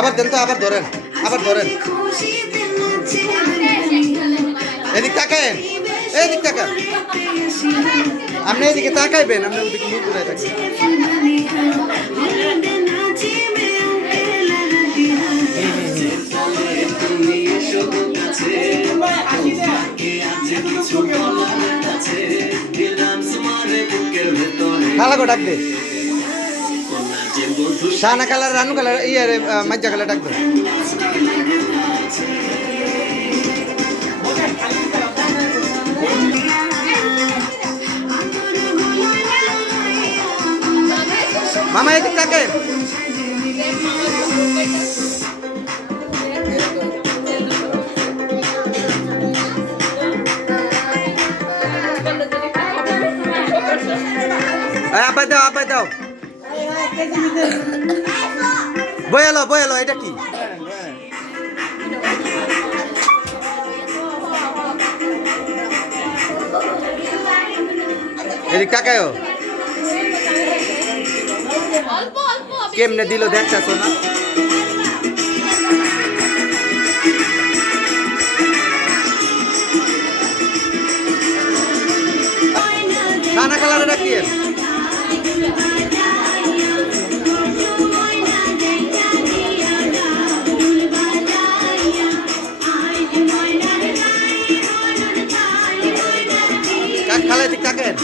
আবার দেন তো, আবার ধরেন, আবার ধরেন। এদিক তাকায়েন, এদিক তাকান। আপনি এদিকে তাকাইবেন, আপনি ওদিকে মুখ ঘুরে থাকবেন। খালাগো ডাক দে, শাহানা কালার, রানু কালার, ইয়ে মাজ্জা কালার ডাক দে। মামা এদিক তাকে। আবার দাও, আবার দাও। বয়ালো, বয়ালো, এটা কি? এদিক তাকায়ও। কেমনে দিল দেখতেছো না? খানা কালার এটা কি? কাক খালা দিক তাকেন।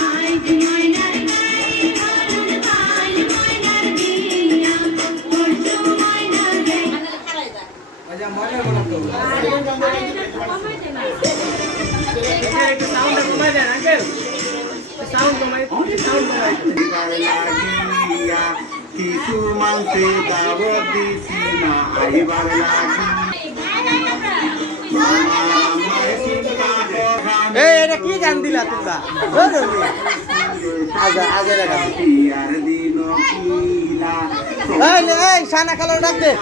কিছু মানতে দাওয়াত দিছি না আইবার এই এটা কি গান দিলা তোমরা? আজা আজা লাগা। এই শাহানা কালার ডাক দে।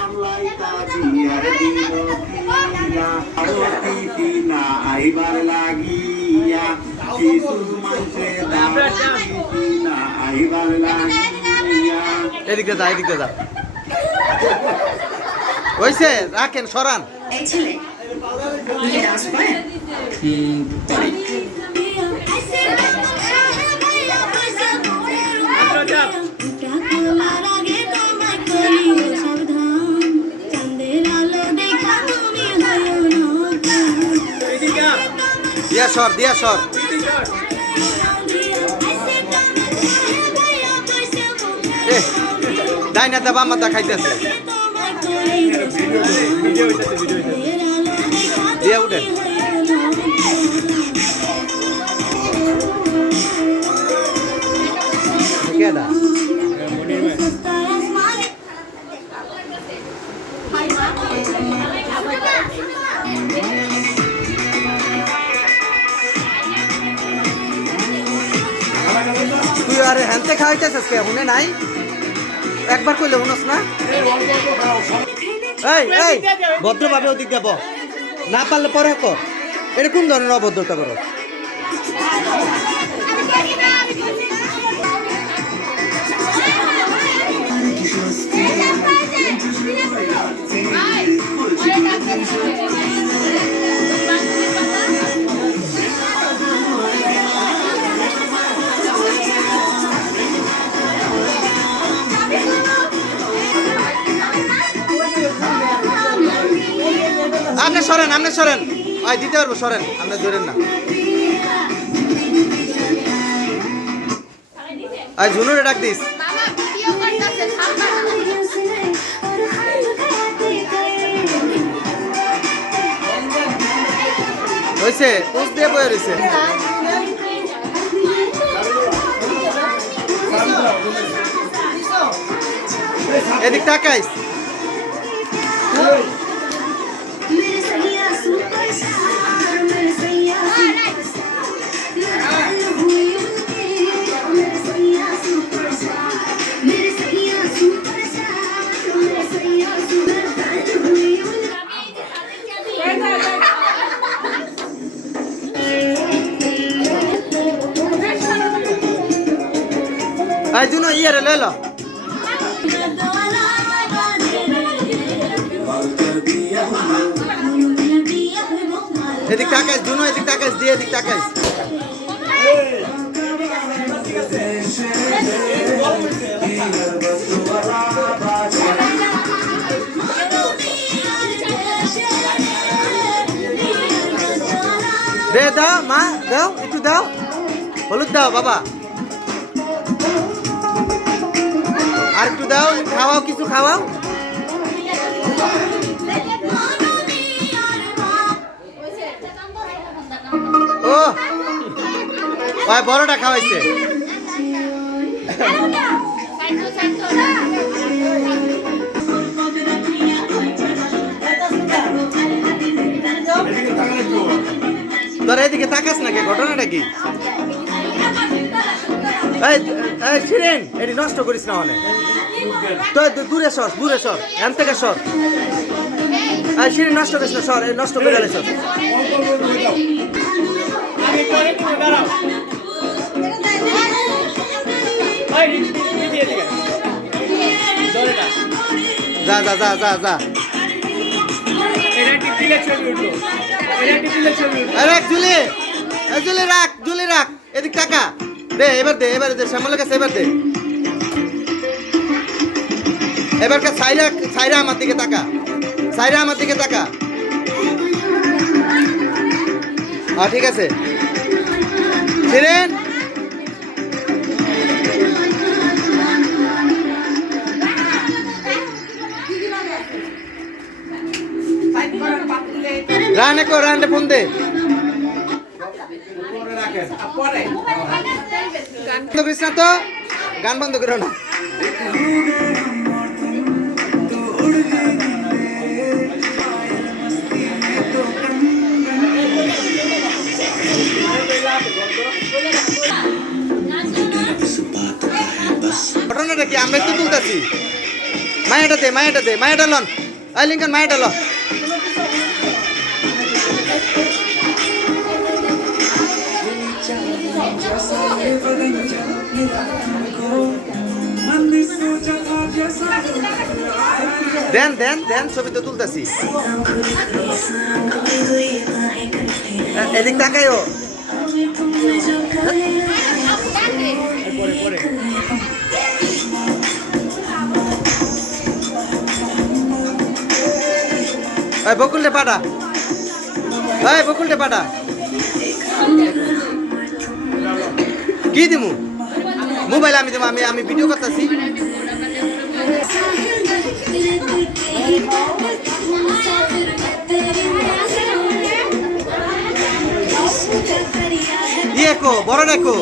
আইবার লাগিয়া কিছু মানতে দাওয়াত দিছি না আইবার লাগিয়া। এদিকে যা, এদিকে যা। হইছে, রাখেন, সরান। এই ছেলে, তুই কি ডান্স পারেন? দিয়া সর, দিয়া সর। ডাইনা দা বামা দা খাইতেছে। দিয়া উঠে। কেডা? তুই আরে হ্যান্তে খাওয়াইতেছিস কে? মনে নাই? একবার কইলে উনস না? এই এই ভদ্রভাবে ওদিক যাব, না পারলে পরে কর। এটা কোন ধরনের অভদ্রতা করো? আপনি সরেন, আপনি সরেন। আয় দিতে পারবো, সরেন, আপনি ধরেন না। আয় ঝুনুরে ডাক দিস। হয়েছে, পোস্ট দিয়ে বয়ে রয়েছে। এদিক তাকাইস। আই জুনো ইয়ারে লইলো। এদিক তাকাইস দুনো, এদিক তাকাইস দিয়ে এদিক তাকাইস। দে দাও মা, দাও একটু দাও, হলুদ দাও বাবা, আর একটু দাও, খাওয়াও কিছু খাওয়াও। ও ভাই বড়টা খাওয়াইছে। তোর এদিকে তাকাস নাকি, ঘটনাটা কি? এই শিরিন, এটি নষ্ট করিস না অনেক, তো দূরে সর, দূরে সর, এখান থেকে সর। এই শিরিন নষ্ট করিস না, সর, এই নষ্ট করে গেলে সর। যা যা যা যা যা, রাখ জুলি, জুলি রাখ, জুলি রাখ, এদিক টাকা দে, এবার দে, এবার দে শ্যামলের কাছে, এবার দে, এবার কা সাইরা, সাইরা আমার দিকে তাকা, সাইরা আমার দিকে তাকা। হ্যাঁ ঠিক আছে শিরিন, রানে কো, রানে ফোন দে, বন্ধ করিস না তো, গান বন্ধ করো না। ঘটনাটা কি, আমরা তো তুলতেছি। মায়াটা দে, মায়াটা দে, মায়াটা লন, আই লিঙ্কন মায়াটা ল। দেন দেন দেন, ছবি তো তুলতেছি। এদিক তাকাইও, বকুলটে পাটা, বকুলটে পাটা, কি দিমু মোবাইল, আমি দেবো, আমি ভিডিও করতেছি। ইয়ে কো, বড় দেখো,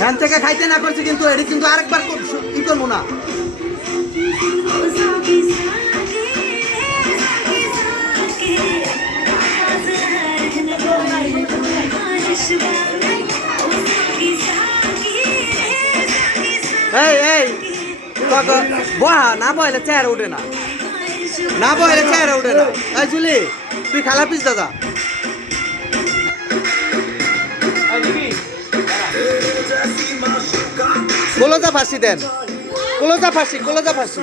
ধান থেকে খাইতে না করছি, কিন্তু এটি কিন্তু আরেকবার ই করবো না। এই এই বহা না বইলে চেয়ারে উঠে না, না বইলে চেয়ারে উঠে না। এই জুলি, তুই খালা পিস দাদা, কলজা ফাঁসি দেন, কলজা ফাঁসি, কলজা ফাঁসি।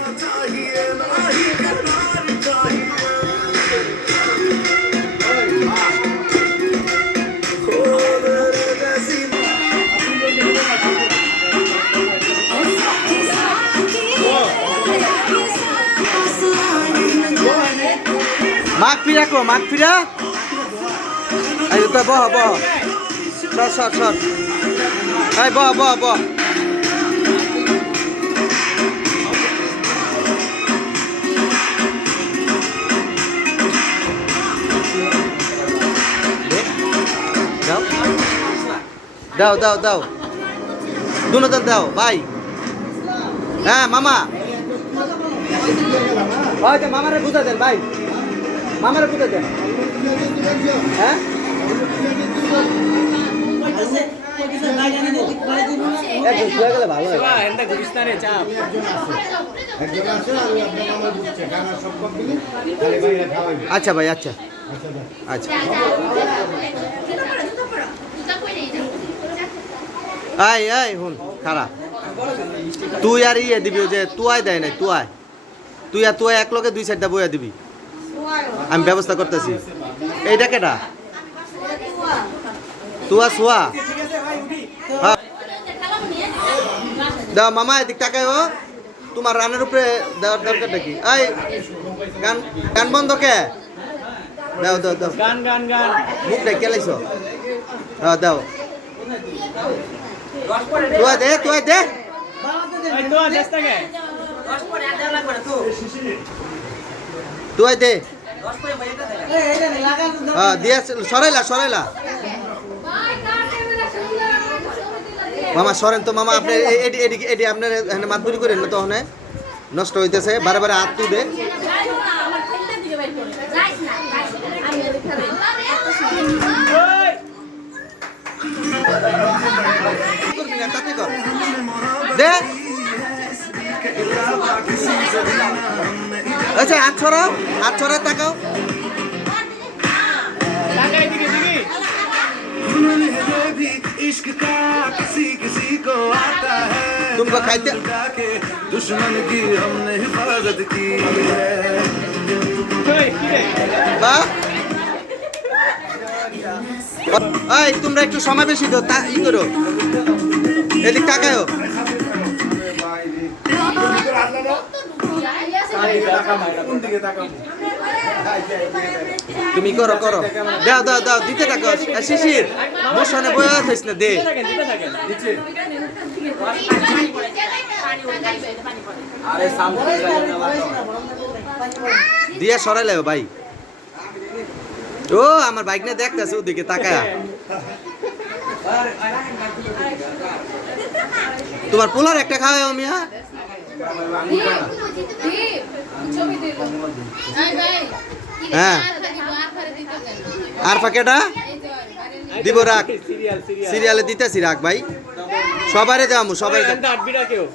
মাঘ ফিরা কো, মাঘ ফিরা, এই তো বহ বহ, সর সর সর, এই বহ বহ বহ। দাও দাও দাও, দুজন দাও ভাই। হ্যাঁ মামা, মামারে বুঝা দেন ভাই, মামারে বুঝা দেন। হ্যাঁ গেলে ভালো হয়। আচ্ছা ভাই, আচ্ছা আচ্ছা। আয় আয় হুন খারাপ তুই আর ইয়ে দিবি ওই যে তুয়াই দেয় নাই তুই আর তুই এক লগে 2 সাইডটা বইয়া দিবি আমি ব্যবস্থা করতেছি এইটা কেটা তুয়া সুয়া হ্যাঁ দাও মামা এদিক টাকায় ও তোমার রানের উপরে দেওয়ার দরকারটা কি এই গান গান বন্ধ কে দাও দাও দাও গান গান গান মুখটা কেলাইছো হ্যাঁ দাও তুই দে এই তো দেশটাকে তুই দে হ্যাঁ দিয়া সরাইলা মামা সরেন তো মামা আপনি এটি আপনার এখানে মাতবুরি করেন না তো ওখানে নষ্ট হইতেছে বারে বারে হাত তুলে দে আচ্ছা হাত ছড়া তাকাও টাকাই দিকে দিকে इश्क का किसी किसी को आता है तुमको खाइते के दुश्मन की हमने हिफाजत की है কই কি রে বা এই তোমরা একটু সময় বেশি দাও তা ই করো এদিক তাকাও তুমি করো দাও দিতে থাকো শিশির মোশনে বয়া থাইস না দে দিতে থাকেন দিয়া সরাই লাগো ভাই ও আমার বাইক না দেখতেছে ওদিকে তাকায় তোমার পোলার একটা খাওয়াও মিয়া হ্যাঁ আর পাকেটা দিব রাখ সিরিয়ালে দিতেছি রাখ ভাই সবারে দামু সবাই গানটা আটবি না কেউ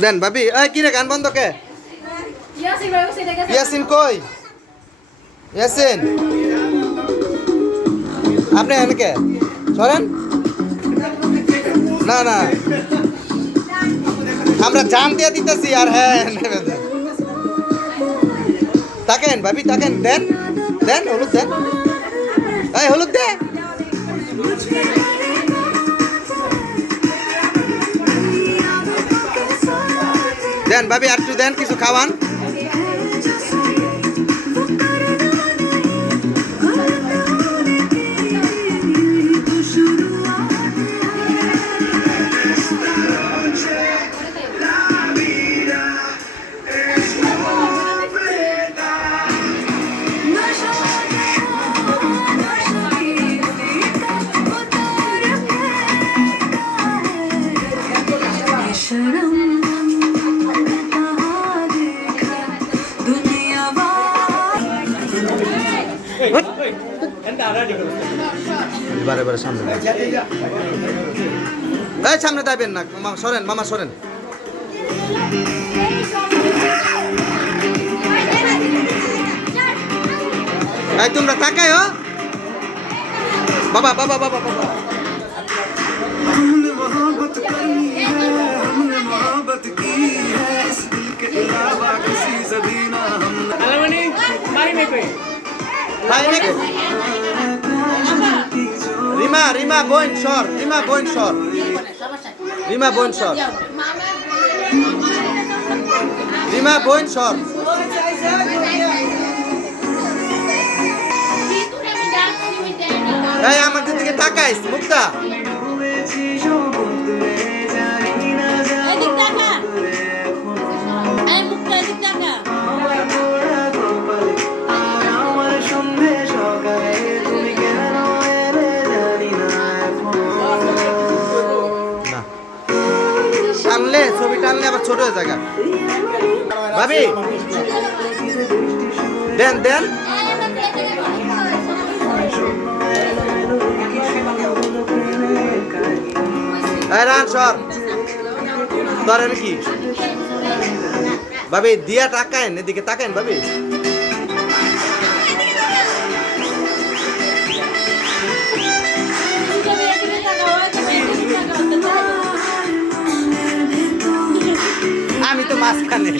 দেন ভাবি এই কি রে গান বন্ধ কে ইয়াসিন কই ইয়াসিন আপনি এনেকে সরেন না আমরা জান দিয়ে দিতেছি আর হ্যাঁ তাকেন ভাবি তাকেন দেন হলুদ দেন এই হলুদ দে দেন ভাবি আর একটু দেন কিছু খাওয়ান বারে সামনে এই সামনে যাবেন না মামা সরেন এই তোমরা তাকায় বাবা हमने मोहब्बत करनी है हमने मोहब्बत की है इस दिल के अलावा किसी से भी ना हमने আলামানি মারি মে কই রিমা বইন সর এই আমাদের দিকে তাকাইস মুক্তা টানলে ছবি টানলে আবার ছোট হয়ে জায়গা ভাবি দেন এই রান সর তোর আমি কি ভাবি দিয়া টাকায়েন এদিকে তাকায়েন ভাবি আমি তো মাঝখানে